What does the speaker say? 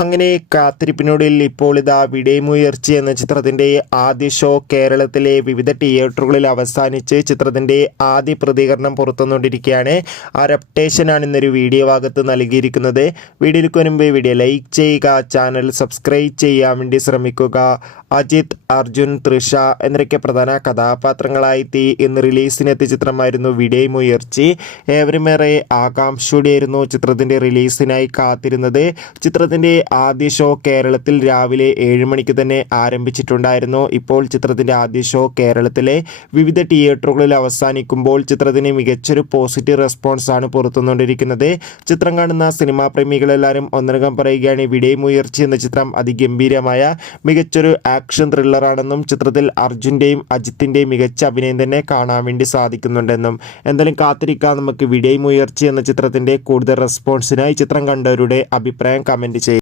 അങ്ങനെ കാത്തിരിപ്പിനൊടുവിൽ ഇപ്പോൾ ഇതാ വിടേമുയർച്ചി എന്ന ചിത്രത്തിൻ്റെ ആദ്യ ഷോ കേരളത്തിലെ വിവിധ തിയേറ്ററുകളിൽ അവസാനിച്ച് ചിത്രത്തിൻ്റെ ആദ്യ പ്രതികരണം പുറത്തുവന്നുകൊണ്ടിരിക്കുകയാണ്. ആ അപ്ഡേഷനാണ് ഇന്നൊരു വീഡിയോ ഭാഗത്ത് നൽകിയിരിക്കുന്നത്. വീഡിയോയ്ക്ക് മുൻപ് വീഡിയോ ലൈക്ക് ചെയ്യുക, ചാനൽ സബ്സ്ക്രൈബ് ചെയ്യാൻ വേണ്ടി ശ്രമിക്കുക. അജിത്, അർജുൻ, തൃഷ എന്നൊക്കെ പ്രധാന കഥാപാത്രങ്ങളായി ഇന്ന് റിലീസിനെത്തിയ ചിത്രമായിരുന്നു വിടേമുയർച്ചി. ഏവരുമേറെ ആകാംക്ഷയോടെയായിരുന്നു ചിത്രത്തിൻ്റെ റിലീസിനായി കാത്തിരുന്നത്. ചിത്രത്തിൻ്റെ ആദ്യ ഷോ കേരളത്തിൽ രാവിലെ 7 മണിക്ക് തന്നെ ആരംഭിച്ചിട്ടുണ്ടായിരുന്നു. ഇപ്പോൾ ചിത്രത്തിൻ്റെ ആദ്യ ഷോ കേരളത്തിലെ വിവിധ തിയേറ്ററുകളിൽ അവസാനിക്കുമ്പോൾ ചിത്രത്തിന് മികച്ചൊരു പോസിറ്റീവ് റെസ്പോൺസ് ആണ് പുറത്തുവന്നുകൊണ്ടിരിക്കുന്നത്. ചിത്രം കാണുന്ന സിനിമാ പ്രേമികളെല്ലാവരും ഒന്നടങ്കം പറയുകയാണ്, വിടേമുയർച്ചി എന്ന ചിത്രം അതിഗംഭീരമായ മികച്ചൊരു ആക്ഷൻ ത്രില്ലറാണെന്നും ചിത്രത്തിൽ അർജുൻ്റെയും അജിത്തിൻ്റെയും മികച്ച അഭിനയം തന്നെ കാണാൻ വേണ്ടി സാധിക്കുന്നുണ്ടെന്നും. എന്തായാലും കാത്തിരിക്കാം നമുക്ക് വിടേമുയർച്ചി എന്ന ചിത്രത്തിൻ്റെ കൂടുതൽ റെസ്പോൺസിനായി. ചിത്രം കണ്ടവരുടെ അഭിപ്രായം കമൻറ്റ് ചെയ്യുക.